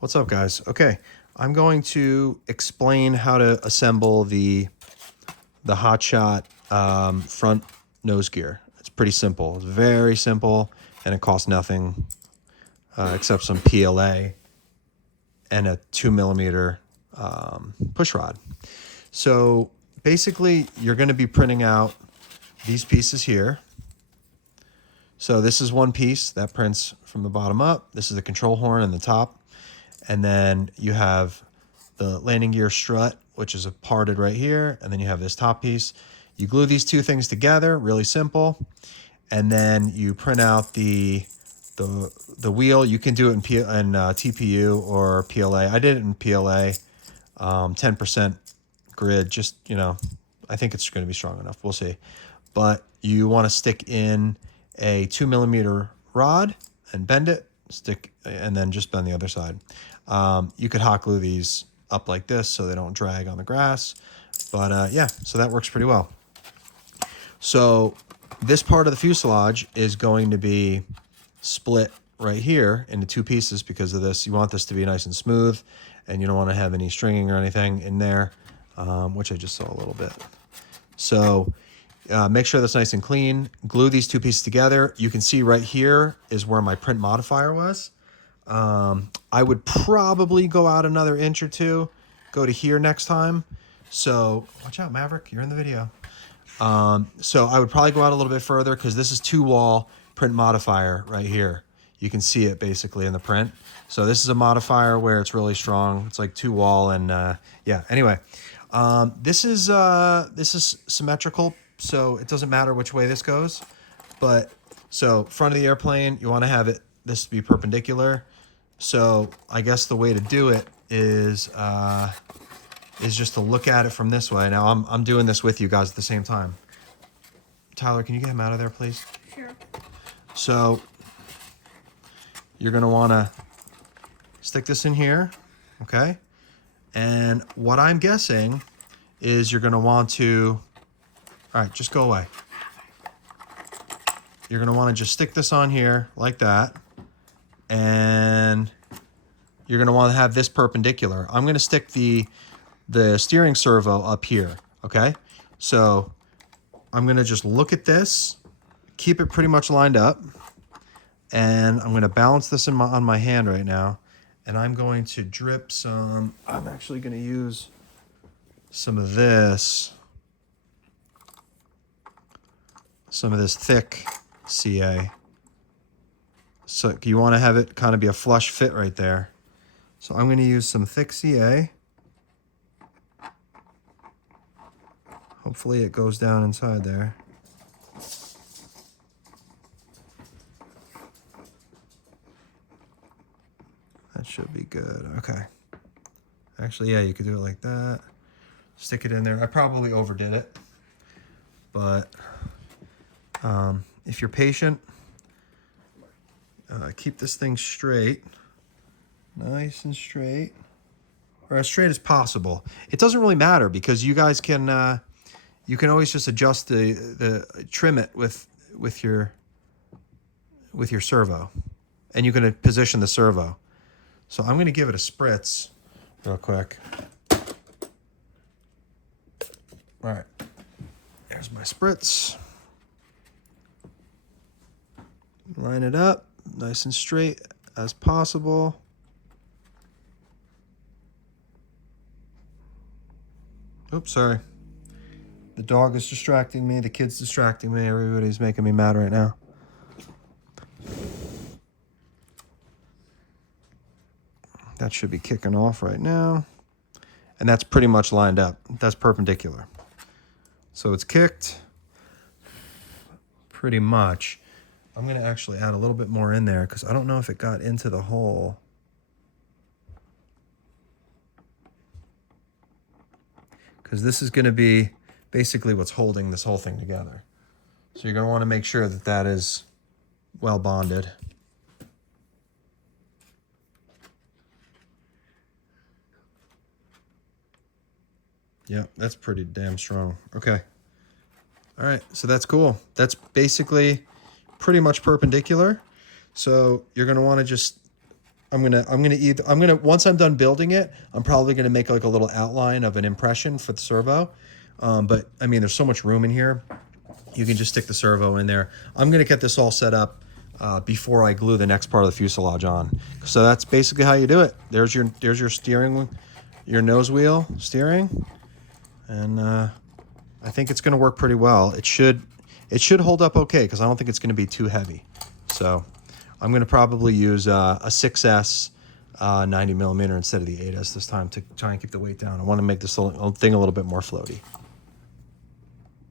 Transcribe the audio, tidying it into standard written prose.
What's up, guys? Okay, I'm going to explain how to assemble the Hotshot front nose gear. It's pretty simple. It's very simple, and it costs nothing except some PLA and a 2mm push rod. So basically, you're going to be printing out these pieces here. So this is one piece that prints from the bottom up. This is the control horn in the top. And then you have the landing gear strut, which is parted right here. And then you have this top piece. You glue these two things together, really simple. And then you print out the wheel. You can do it in TPU or PLA. I did it in PLA, 10% grid. Just, I think it's going to be strong enough. We'll see. But you want to stick in a 2mm rod and bend it. And then just bend the other side. You could hot glue these up like this so they don't drag on the grass. But yeah, so that works pretty well. So this part of the fuselage is going to be split right here into two pieces because of this. You want this to be nice and smooth, and you don't want to have any stringing or anything in there, which I just saw a little bit. So make sure that's nice and clean. Glue these two pieces together. You can see right here is where my print modifier was. I would probably go out another inch or two, go to here next time. So watch out, Maverick, you're in the video. So I would probably go out a little bit further because this is 2-wall print modifier right here. You can see it basically in the print. So this is a modifier where it's really strong. It's like 2-wall and yeah. Anyway, this is symmetrical, so it doesn't matter which way this goes. But so front of the airplane, you want to have this to be perpendicular. So I guess the way to do it is just to look at it from this way. Now I'm doing this with you guys at the same time. Tyler, can you get him out of there, please? Sure. So you're gonna want to stick this in here, okay? And what I'm guessing is you're gonna want to, all right, just go away. You're gonna want to just stick this on here like that. And you're going to want to have this perpendicular. I'm going to stick the steering servo up here, okay? So I'm going to just look at this, keep it pretty much lined up, and I'm going to balance this on my hand right now, and I'm going to drip some, I'm actually going to use some of this thick CA. So you want to have it kind of be a flush fit right there. So I'm going to use some thick CA. Hopefully it goes down inside there. That should be good. Okay. Actually, yeah, you could do it like that. Stick it in there. I probably overdid it. But if you're patient, keep this thing straight, nice and straight, or as straight as possible. It doesn't really matter because you guys can, you can always just adjust trim it with your servo, and you can position the servo. So I'm going to give it a spritz real quick. All right, there's my spritz. Line it up nice and straight as possible. Oops, sorry. The dog is distracting me. The kid's distracting me. Everybody's making me mad right now. That should be kicking off right now. And that's pretty much lined up. That's perpendicular. So it's kicked pretty much. I'm going to actually add a little bit more in there because I don't know if it got into the hole. Because this is going to be basically what's holding this whole thing together. So you're going to want to make sure that that is well bonded. Yeah, that's pretty damn strong. Okay. All right, so that's cool. That's basically pretty much perpendicular. So you're going to want to just once I'm done building it, I'm probably gonna make like a little outline of an impression for the servo. But I mean, there's so much room in here. You can just stick the servo in there. I'm gonna get this all set up before I glue the next part of the fuselage on. So that's basically how you do it. There's your steering, your nose wheel steering, and I think it's gonna work pretty well. It should hold up okay because I don't think it's gonna be too heavy. So I'm gonna probably use a 6S 90 millimeter instead of the 8S this time to try and keep the weight down. I want to make this thing a little bit more floaty.